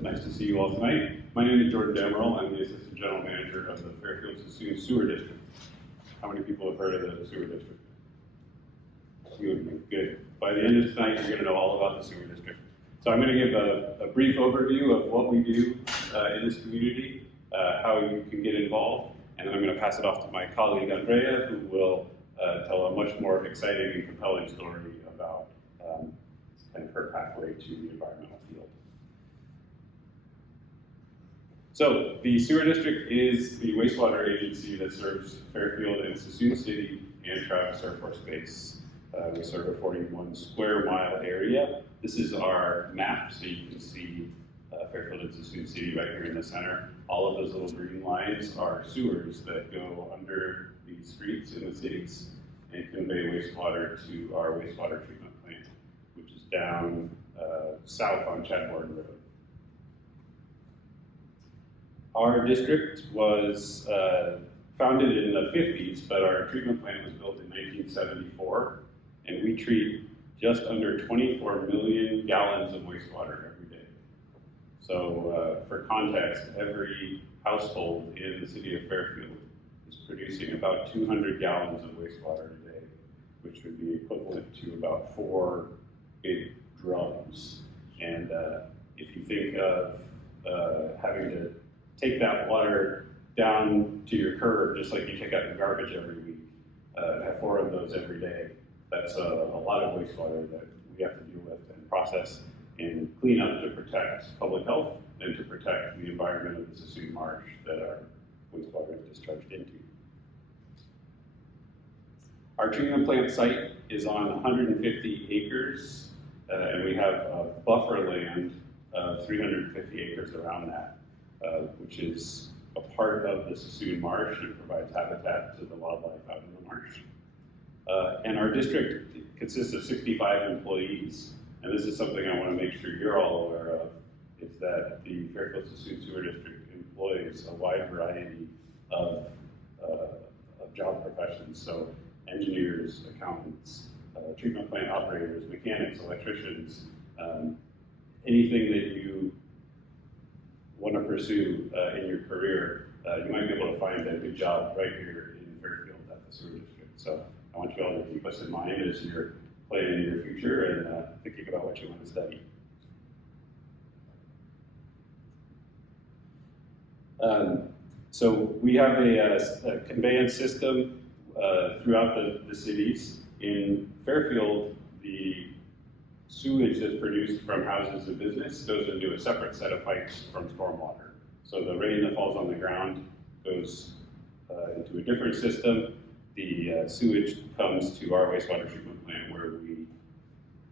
Nice to see you all tonight. My name is Jordan Demerol. I'm the Assistant General Manager of the Fairfield Sewer District. How many people have heard of the Sewer District? You and me. Good. By the end of tonight, you're going to know all about the Sewer District. So I'm going to give a brief overview of what we do in this community, how you can get involved, and then I'm going to pass it off to my colleague Andrea, who will tell a much more exciting and compelling story about kind of her pathway to the environmental field. So the Sewer District is the wastewater agency that serves Fairfield and Suisun City and Travis Air Force Base. We serve a 41 square mile area. This is our map, so you can see Fairfield and Suisun City right here in the center. All of those little green lines are sewers that go under the streets in the cities and convey wastewater to our wastewater treatment plant, which is down south on Chadbourne Road. Our district was founded in the 50s, but our treatment plant was built in 1974, and we treat just under 24 million gallons of wastewater every day. So for context, every household in the city of Fairfield is producing about 200 gallons of wastewater a day, which would be equivalent to about 4 big drums. And if you think of having to take that water down to your curb, just like you take out your garbage every week, have 4 of those every day. That's a lot of wastewater that we have to deal with and process and clean up to protect public health and to protect the environment of the Suisun Marsh that our wastewater is discharged into. Our treatment plant site is on 150 acres, and we have a buffer land of 350 acres around that, which is a part of the Suisun Marsh and provides habitat to the wildlife out in the marsh. And our district consists of 65 employees, and this is something I want to make sure you're all aware of, is that the Fairfield Suisun Sewer District employs a wide variety of job professions, so engineers, accountants, treatment plant operators, mechanics, electricians, anything that you want to pursue in your career, you might be able to find a good job right here in Fairfield at the Sewer District. So I want you all to keep us in mind as you're planning your future and thinking about what you want to study. So we have a conveyance system throughout the cities. In Fairfield, the sewage that's produced from houses and business goes into a separate set of pipes from stormwater. So the rain that falls on the ground goes into a different system. The sewage comes to our wastewater treatment plant where we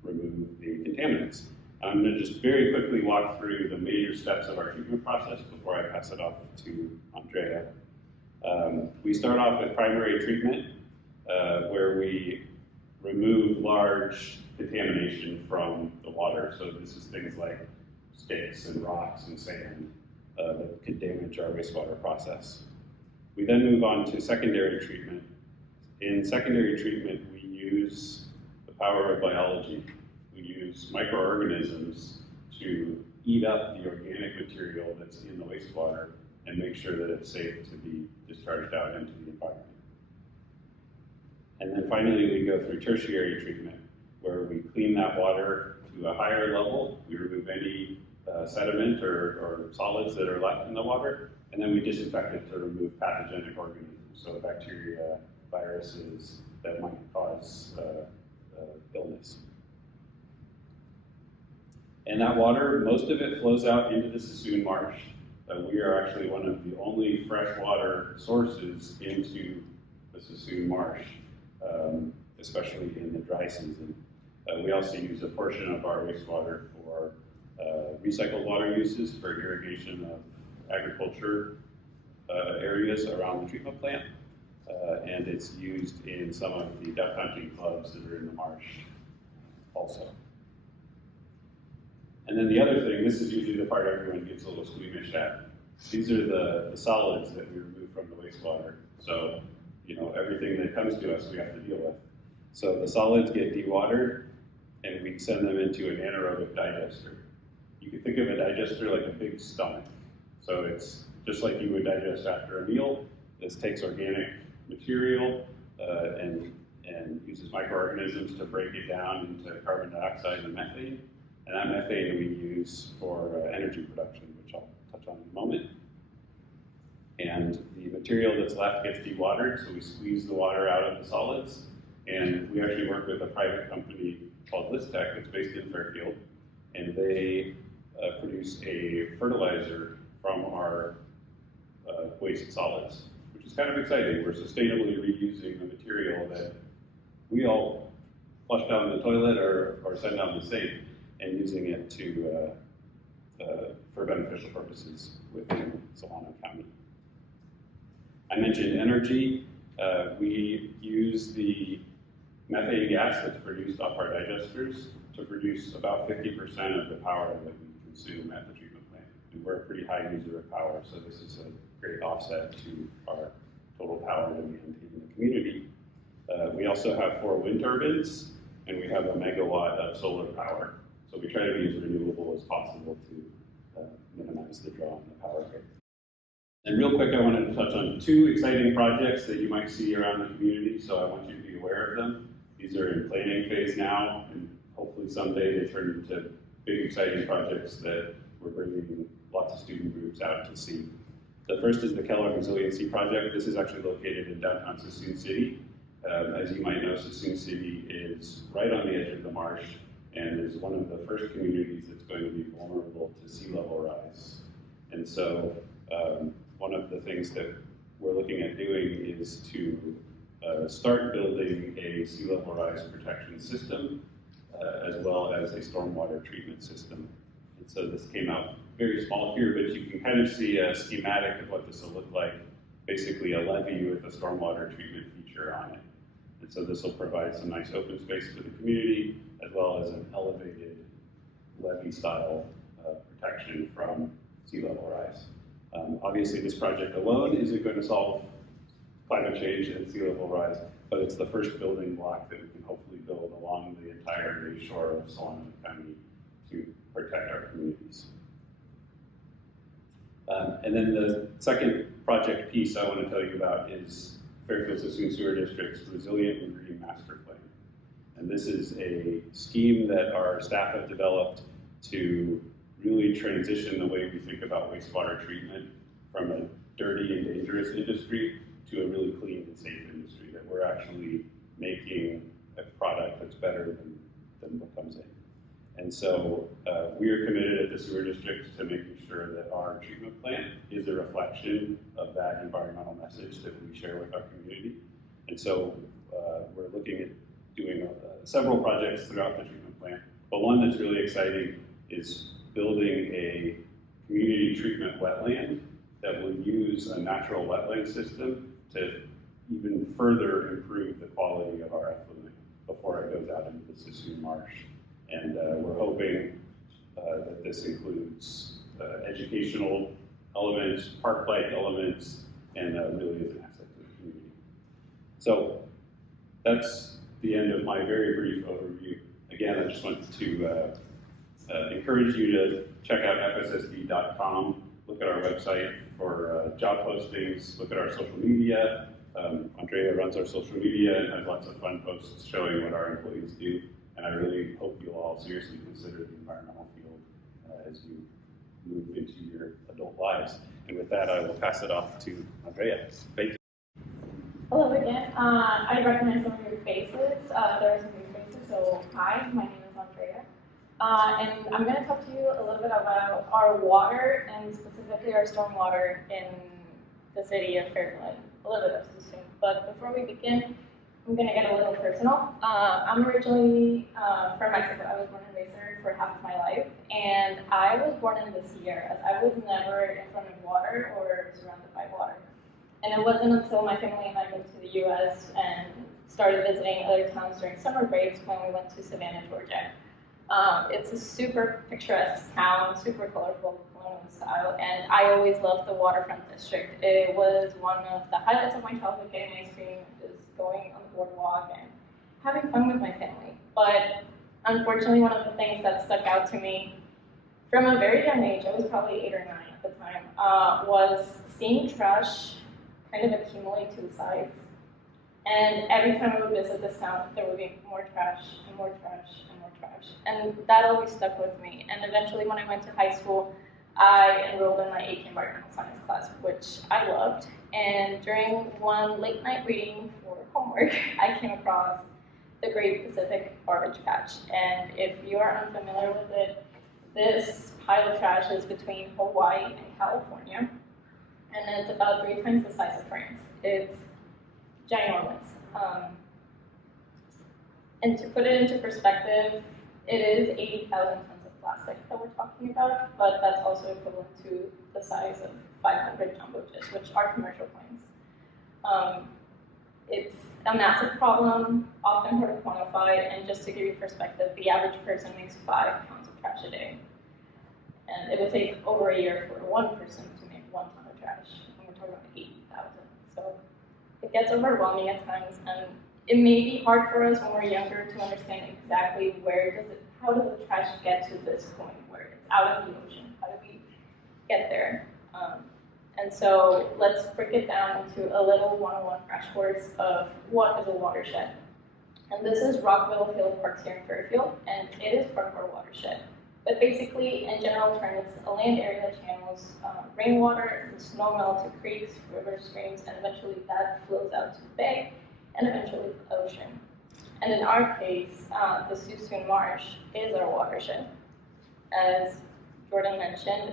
remove the contaminants. I'm going to just very quickly walk through the major steps of our treatment process before I pass it off to Andrea. We start off with primary treatment, where we remove large contamination from the water. So this is things like sticks and rocks and sand that could damage our wastewater process. We then move on to secondary treatment. In secondary treatment, we use the power of biology. We use microorganisms to eat up the organic material that's in the wastewater and make sure that it's safe to be discharged out into the environment. And then finally, we go through tertiary treatment, where we clean that water to a higher level. We remove any sediment or solids that are left in the water, and then we disinfect it to remove pathogenic organisms, so bacteria, viruses that might cause illness. And that water, most of it flows out into the Suisun Marsh. We are actually one of the only freshwater sources into the Suisun Marsh, especially in the dry season. We also use a portion of our wastewater for recycled water uses for irrigation of agriculture areas around the treatment plant. And it's used in some of the duck hunting clubs that are in the marsh also. And then the other thing, this is usually the part everyone gets a little squeamish at. These are the solids that we remove from the wastewater. So, you know, everything that comes to us we have to deal with. So the solids get dewatered and we send them into an anaerobic digester. You can think of a digester like a big stomach. So it's just like you would digest after a meal. This takes organic material and uses microorganisms to break it down into carbon dioxide and methane. And that methane we use for energy production, which I'll touch on in a moment. And the material that's left gets dewatered, so we squeeze the water out of the solids. And we actually work with a private company called Listec that's based in Fairfield. And they produce a fertilizer from our waste solids, which is kind of exciting. We're sustainably reusing the material that we all flush down the toilet or send down the sink, and using it for beneficial purposes within Solano County. I mentioned energy. We use the methane gas that's produced off our digesters to produce about 50% of the power that we consume at the treatment plant. And we're a pretty high user of power, so this is a great offset to our total power demand in the community. We also have 4 wind turbines, and we have a megawatt of solar power. So we try to be as renewable as possible to minimize the draw on the power grid. And real quick, I wanted to touch on 2 exciting projects that you might see around the community, so I want you to be aware of them. These are in planning phase now, and hopefully someday they turn into big, exciting projects that we're bringing lots of student groups out to see. The first is the Keller Resiliency Project. This is actually located in downtown Suisun City. As you might know, Suisun City is right on the edge of the marsh and is one of the first communities that's going to be vulnerable to sea level rise. And so one of the things that we're looking at doing is to start building a sea level rise protection system as well as a stormwater treatment system. And so this came out very small here, but you can kind of see a schematic of what this will look like. Basically a levee with a stormwater treatment feature on it. And so this will provide some nice open space for the community, as well as an elevated levee style protection from sea level rise. Obviously this project alone isn't going to solve climate change and sea level rise, but it's the first building block that we can hopefully build along the entire shore of Solano County to protect our communities. And then the second project piece I want to tell you about is Fairfield Suisun Sewer District's Resilient and Green Master Plan. And this is a scheme that our staff have developed to really transition the way we think about wastewater treatment from a dirty and dangerous industry to a really clean and safe industry, that we're actually making a product that's better than what comes in. And so we are committed at the sewer district to making sure that our treatment plant is a reflection of that environmental message that we share with our community. And so we're looking at doing several projects throughout the treatment plant, but one that's really exciting is building a community treatment wetland that will use a natural wetland system to even further improve the quality of our effluent before it goes out into the Suisun Marsh. And we're hoping that this includes educational elements, park-like elements, and really is an asset to the community. So that's the end of my very brief overview. Again, I just want to encourage you to check out FSSD.com, look at our website for job postings, look at our social media. Andrea runs our social media and has lots of fun posts showing what our employees do. And I really hope you'll all seriously consider the environmental field as you move into your adult lives. And with that, I will pass it off to Andrea. Thank you. Hello again. I recognize some of your faces. There are some new faces, so hi, my name is Andrea. And I'm going to talk to you a little bit about our water and specifically our stormwater in the city of Fairfield. A little bit of Suisun. But before we begin, I'm going to get a little personal. I'm originally from Mexico. I was born and raised there for half of my life. And I was born in the Sierras. I was never in front of water or surrounded by water. And it wasn't until my family and I moved to the US and started visiting other towns during summer breaks when we went to Savannah, Georgia. It's a super picturesque town, super colorful, colonial style, and I always loved the waterfront district. It was one of the highlights of my childhood, getting ice cream, just going on the boardwalk and having fun with my family. But unfortunately, one of the things that stuck out to me from a very young age, I was probably 8 or 9 at the time, was seeing trash kind of accumulate to the sides. And every time I would visit this town, there would be more trash and more trash and more trash. And that always stuck with me. And eventually when I went to high school, I enrolled in my AP Environmental Science class, which I loved. And during one late night reading for homework, I came across the Great Pacific Garbage Patch. And if you are unfamiliar with it, this pile of trash is between Hawaii and California. And it's about 3 times the size of France. It's ginormous. And to put it into perspective, it is 80,000 tons of plastic that we're talking about, but that's also equivalent to the size of 500 jumbo jets, which are commercial planes. It's a massive problem, often hard to quantify, and just to give you perspective, the average person makes 5 pounds of trash a day. And it would take over a year for one person to make 1 ton of trash, and we're talking about 80,000. So it gets overwhelming at times, and it may be hard for us when we're younger to understand exactly how does the trash get to this point where it's out in the ocean? How do we get there? And so let's break it down into a little one-on-one crash course of what is a watershed. And this is Rockville Hill Parks here in Fairfield, and it is part of our watershed. But basically, in general terms, it's a land area that channels rainwater and snow melt to creeks, rivers, streams, and eventually that flows out to the bay, and eventually to the ocean. And in our case, the Suisun Marsh is our watershed. As Jordan mentioned,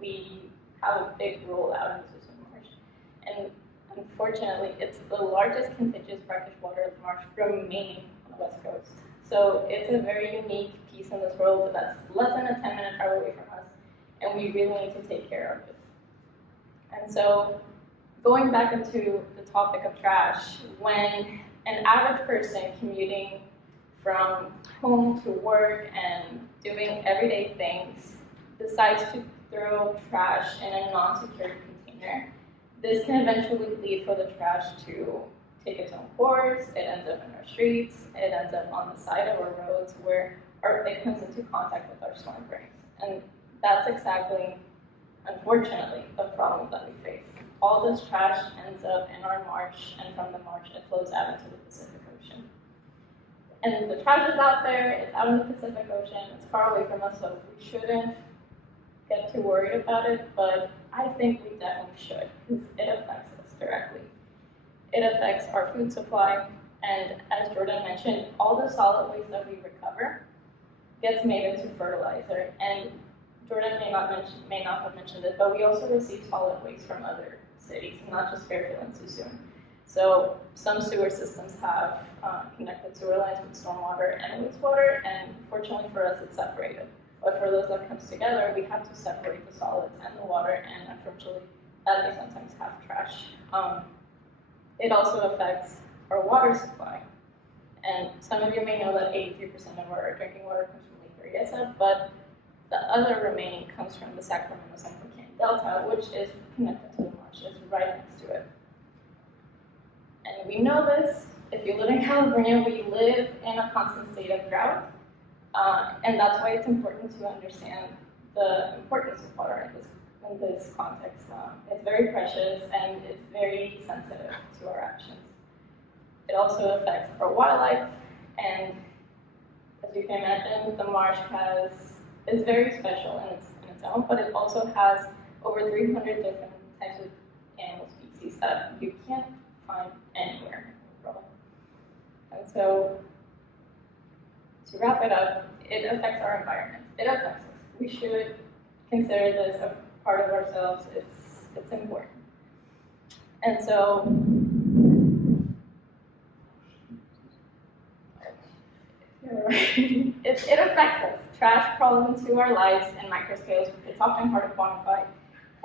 we have a big role out in the Suisun Marsh. And unfortunately, it's the largest contiguous brackish water marsh remaining on the west coast. So it's a very unique piece in this world that's less than a 10-minute drive away from us, and we really need to take care of it. And so going back into the topic of trash, when an average person commuting from home to work and doing everyday things decides to throw trash in a non-secure container, this can eventually lead for the trash to take its own course. It ends up in our streets, it ends up on the side of our roads where it comes into contact with our storm drains. And that's exactly, unfortunately, the problem that we face. All this trash ends up in our marsh, and from the marsh it flows out into the Pacific Ocean. And the trash is out there, it's out in the Pacific Ocean, it's far away from us, so we shouldn't get too worried about it, but I think we definitely should, because it affects us directly. It affects our food supply, and as Jordan mentioned, all the solid waste that we recover gets made into fertilizer. And Jordan may not have mentioned it, but we also receive solid waste from other cities, not just Fairfield and Suisun. So some sewer systems have connected sewer lines with stormwater and wastewater, and fortunately for us, it's separated. But for those that comes together, we have to separate the solids and the water, and unfortunately, that may sometimes have trash. It also affects our water supply. And some of you may know that 83% of our drinking water comes from Lake Berryessa, but the other remaining comes from the Sacramento-San Joaquin Delta, which is connected to the marsh, it's right next to it. And we know this, if you live in California, we live in a constant state of drought, and that's why it's important to understand the importance of water in this context. It's very precious and it's very sensitive to our actions. It also affects our wildlife, and as you can imagine, the marsh is very special in its own, but it also has over 300 different types of animal species that you can't find anywhere in the world. And so, to wrap it up, it affects our environment. It affects us. We should consider this a part of ourselves. It's important. And so, it affects us. Trash crawls into our lives in microscales. It's often hard to quantify.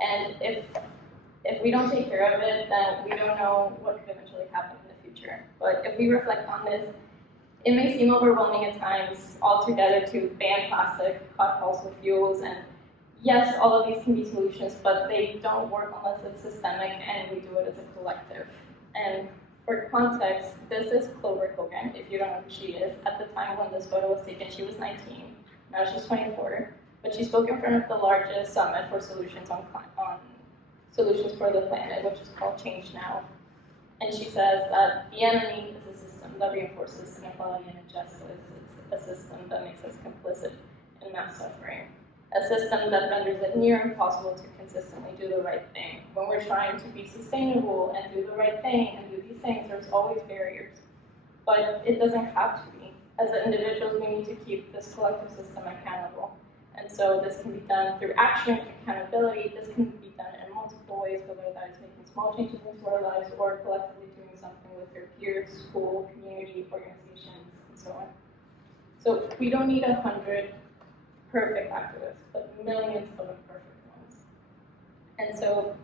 And if we don't take care of it, then we don't know what could eventually happen in the future. But if we reflect on this, it may seem overwhelming at times altogether to ban plastic, cut fossil fuels, and yes, all of these can be solutions, but they don't work unless it's systemic and we do it as a collective. And for context, this is Clover Hogan, if you don't know who she is. At the time when this photo was taken, she was 19. Now she's 24. but she spoke in front of the largest summit for solutions on solutions for the planet, which is called Change Now. And she says that the enemy is a system that reinforces inequality and injustice. It's a system that makes us complicit in mass suffering. A system that renders it near impossible to consistently do the right thing. When we're trying to be sustainable and do the right thing and do these things, there's always barriers. But it doesn't have to be. As individuals, we need to keep this collective system accountable. And so this can be done through action, accountability. This can be done in multiple ways, whether that is making small changes into our lives or collectively doing something with your peers, school, community, organizations, and so on. So we don't need 100 perfect activists, but millions of imperfect ones. And so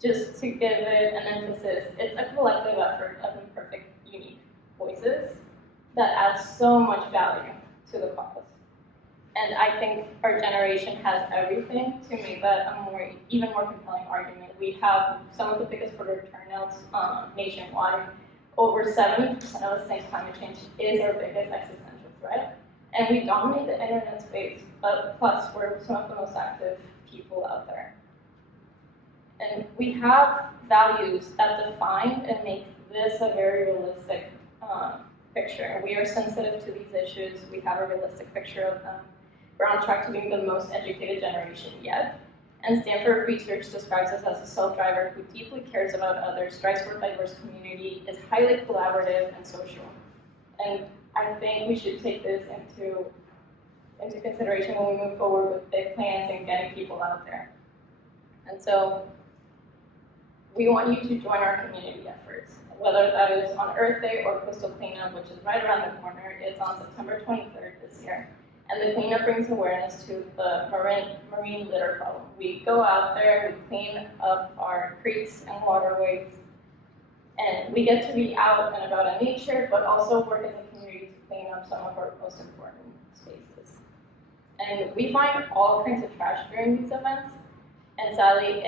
just to give it an emphasis, it's a collective effort of imperfect, unique voices that adds so much value to the cause. And I think our generation has everything to make that a even more compelling argument. We have some of the biggest voter turnouts nationwide. Over 70% of us think climate change is our biggest existential threat. And we dominate the internet space, but plus we're some of the most active people out there. And we have values that define and make this a very realistic picture. We are sensitive to these issues. We have a realistic picture of them. We're on track to being the most educated generation yet. And Stanford research describes us as a self-driver who deeply cares about others, strives for a diverse community, is highly collaborative and social. And I think we should take this into consideration when we move forward with big plans and getting people out there. And so we want you to join our community efforts, whether that is on Earth Day or Coastal Cleanup, which is right around the corner. It's on September 23rd this year. And the cleanup brings awareness to the marine litter problem. We go out there, we clean up our creeks and waterways, and we get to be out and about in nature, but also work as a community to clean up some of our most important spaces. And we find all kinds of trash during these events, and sadly,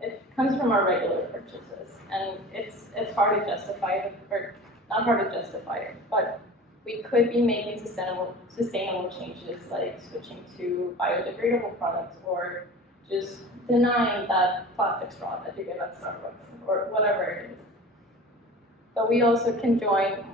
it comes from our regular purchases, and it's hard to justify it, or not hard to justify it, but we could be making sustainable changes like switching to biodegradable products or just denying that plastic straw that you get at Starbucks or whatever it is. But we also can join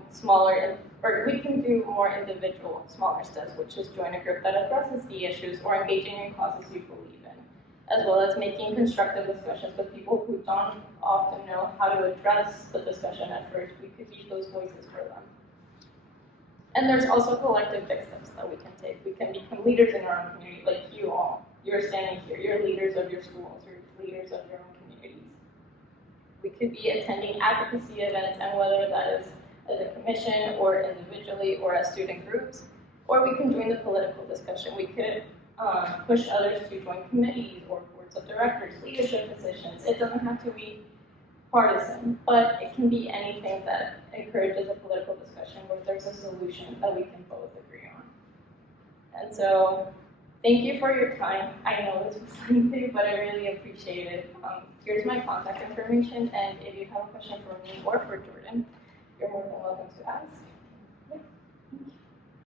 we can do more individual, smaller steps, which is join a group that addresses the issues or engaging in causes you believe in, as well as making constructive discussions with people who don't often know how to address the discussion at first. We could be those voices for them. And there's also collective big steps that we can take. We can become leaders in our own community, like you all. You're standing here. You're leaders of your schools. You're leaders of your own communities. We could be attending advocacy events, and whether that is as a commission or individually or as student groups, or we can join the political discussion. We could push others to join committees or boards of directors, leadership positions. It doesn't have to be partisan, but it can be anything that encourages a political discussion where there's a solution that we can both agree on. And so, thank you for your time. I know this was lengthy, but I really appreciate it. Here's my contact information, and if you have a question for me or for Jordan, you're more than welcome to ask.